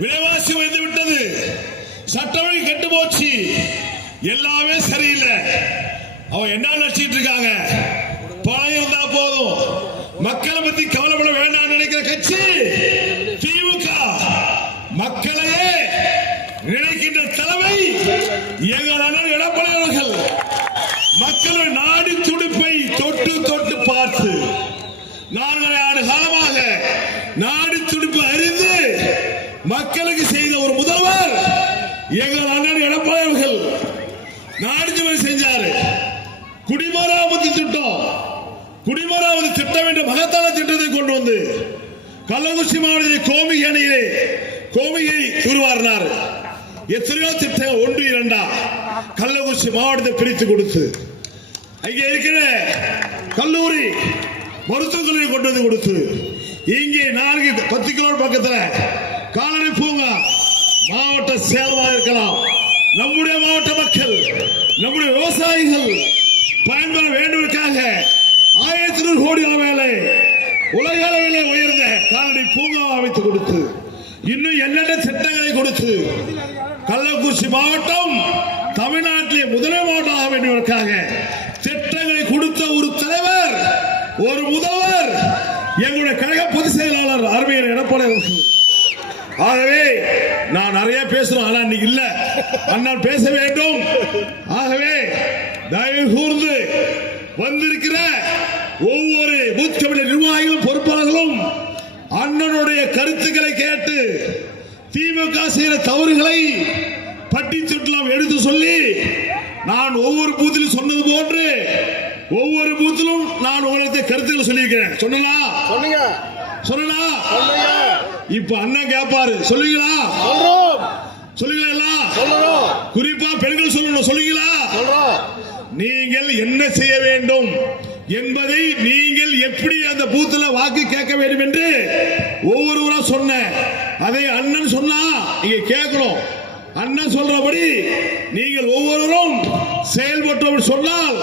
விலைவாசி உயர்ந்து விட்டது, சட்டமொழி கெட்டு போச்சு, எல்லாமே சரியில்லை. அவன் என்ன நினைச்சிட்டு இருக்காங்க? பணம் இருந்தா போதும், மக்களை பத்தி கவலைப்பட வேண்டாம் நினைக்கிற கட்சி திமுக. மக்களையே நினைக்கின்ற தலைமை எங்கள் அண்ணன் எடப்பாடி அவர்கள். மக்களின் நாடி துடிப்பை தொட்டு தொட்டு பார்த்து 4 ஆண்டு காலமாக நாடி துடிப்பு அறிந்து மக்களுக்கு செய்த ஒரு முதல்வர் எங்கள் அண்ணன் எடப்பாடி அவர்கள். நாடு செஞ்சாரு. குடிமராமத்து திட்டம், குடிமராமத்து திட்டம் என்ற மகத்தான திட்டத்தை கொண்டு வந்து கள்ளக்குறிச்சி மாவட்டத்தில் கோமிகை அணையிலே கோமிகை உருவாரினார். எத்தனையோ திட்டம் 1, 2 கள்ளக்குறிச்சி மாவட்டத்தை பிரித்து கொடுத்து அங்கே இருக்கிற கல்லூரி மருத்துவக் கல்லூரி கொண்டு வந்து கொடுத்து இங்கே 10 கிலோமீட்டர் பக்கத்தில் காலனி பூங்கா மாவட்ட சேலமாக இருக்கலாம். நம்முடைய மாவட்ட மக்கள், நம்முடைய விவசாயிகள் பயன்பெற வேண்டுவதற்காக 1100 கோடி அளவிலே உலக அளவிலே உயர்ந்த காலனி பூங்கா அமைத்து கொடுத்து இன்னும் எண்ணற்ற திட்டங்களை கொடுத்து கள்ளக்குறிச்சி மாவட்டம் தமிழ்நாட்டிலே முதன்மை மாவட்டம் ஆக வேண்டுவதற்காக திட்டங்களை கொடுத்த ஒரு தலைவர், ஒரு முதல்வர் எங்களுடைய கழக பொதுச் செயலாளர் அருமையான எடப்பாடி அவர்கள். ஆகவே நான் நிறைய பேசுறோம், ஆனா இன்னைக்கு இல்ல, அண்ணன் பேச வேண்டும். ஆகவே தயவு கூர்ந்து வந்திருக்கிற ஒவ்வொரு பூத் கமிட்டி நிர்வாகிகளும் பொறுப்பாளர்களும் அண்ணனுடைய கருத்துக்களை கேட்டு திமுக செய்கிற தவறுகளை பட்டி சுற்றலாம் எடுத்து சொல்லி நான் ஒவ்வொரு பூத்திலும் சொன்னது போன்று ஒவ்வொரு பூத்திலும் நான் உங்களுக்கு கருத்துக்களை சொல்லியிருக்கிறேன். சொல்லலாம் இப்ப அண்ணன் கேட்பாரு, சொல்லுவீங்களா? சொல்லுவீங்களா? குறிப்பா பெண்கள் சொல்லணும், சொல்லுவீங்களா? நீங்கள் என்ன செய்ய வேண்டும் என்பதை நீங்கள் எப்படி அந்த பூத்துல வாக்கு கேட்க வேண்டும் என்று ஒவ்வொருவரா சொன்ன அதை அண்ணன் சொன்னா நீங்க கேட்கணும். அண்ணன் சொல்றபடி நீங்கள் ஒவ்வொருவரும் செயல்பட்டு சொன்னால்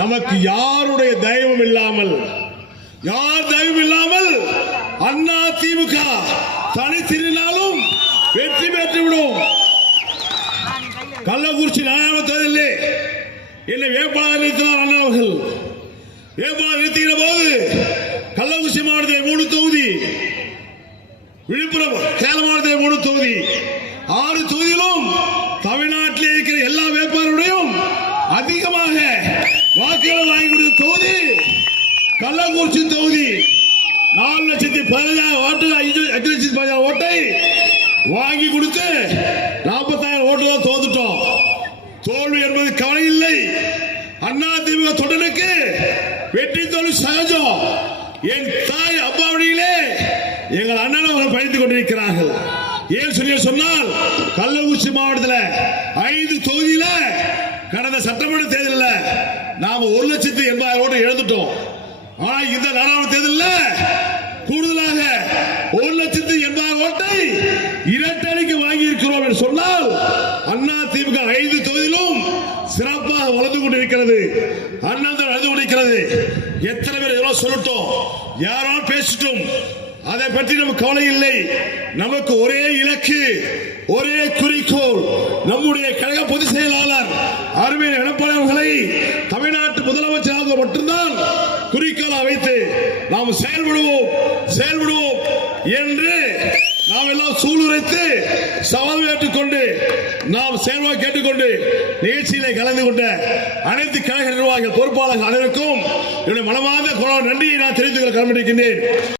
நமக்கு யாருடைய தயவும் இல்லாமல் அண்ணா திமுக தனித்திருந்தாலும் வெற்றி பெற்றுவிடும். கள்ளக்குறிச்சி 4ஆம் தேர்தலில் என்னை வேட்பாளர் நிறுத்தினார் அண்ணா அவர்கள். வேட்பாளர் நிறுத்துகிற போது கள்ளக்குறிச்சி மாவட்டத்தில் 3 தொகுதி, விழுப்புரம் சேலம் மாவட்டத்தில் 3 தொகுதி, 6 தொகுதியிலும் தமிழ்நாட்டில் இருக்கிற எல்லா வேட்பாளருடையும் அதிகமாக வாக்குகள் வாங்கி கொடுத்த தொகுதி கள்ளக்குறிச்சி தொகுதி. 4,15,000 ஓட்டு, 5,15,000 ஓட்டை வாங்கி கொடுத்து 40,000 ஓட்டு தான் தோத்துட்டோம். தோல்வி என்பது கவலை இல்லை. அண்ணா திமுக தொடருக்கு வெற்றி தோல்வி சகஜம். என் தாய் அம்மாவடியிலே எங்கள் அண்ணன் அவர்கள் பயணித்துக் கொண்டிருக்கிறார்கள். ஏன் சொன்னால் கள்ளக்குறிச்சி மாவட்டத்தில் 5 தொகுதியில கடந்த சட்டமன்ற தேர்தலில் நாம 1,80,000 ஓட்டு இழந்துட்டோம். ஆனா இந்த 4ஆம் தேர்தலில் கூடுதலாக 1,80,000 ஓட்டை இரட்டடிக்கு வாங்கி இருக்கிறோம் என்று சொன்னால் அண்ணா திமுக 5 தொகுதியிலும் சிறப்பாக வளர்ந்து கொண்டிருக்கிறது. அண்ணா வளர்ந்து கொண்டிருக்கிறது. எத்தனை பேர் இதெல்லாம் சொல்லட்டும், யாராலும் பேசட்டும், அதை பற்றி நமக்கு கவலை இல்லை. நமக்கு ஒரே இலக்கு, ஒரே குறிக்கோள். நம்முடைய கழக பொதுச் செயலாளர் அருமையான எடப்பாடி அவர்களை தமிழ்நாட்டு முதலமைச்சராக மட்டும்தான் குறிக்கோளை வைத்து நாம் செயல்படுவோம் என்று நாம் எல்லாம் சூளுரைத்து சவால் ஏற்றுக்கொண்டு நாம் செயல்பாடு கேட்டுக்கொண்டு நிகழ்ச்சியிலே கலந்து கொண்ட அனைத்து கழக நிர்வாகிகள் பொறுப்பாளர்கள் அனைவருக்கும் என்னுடைய மனமார்ந்த நன்றியை நான் தெரிவித்துக் கொள்ள கடமைப்பட்டிருக்கின்றேன்.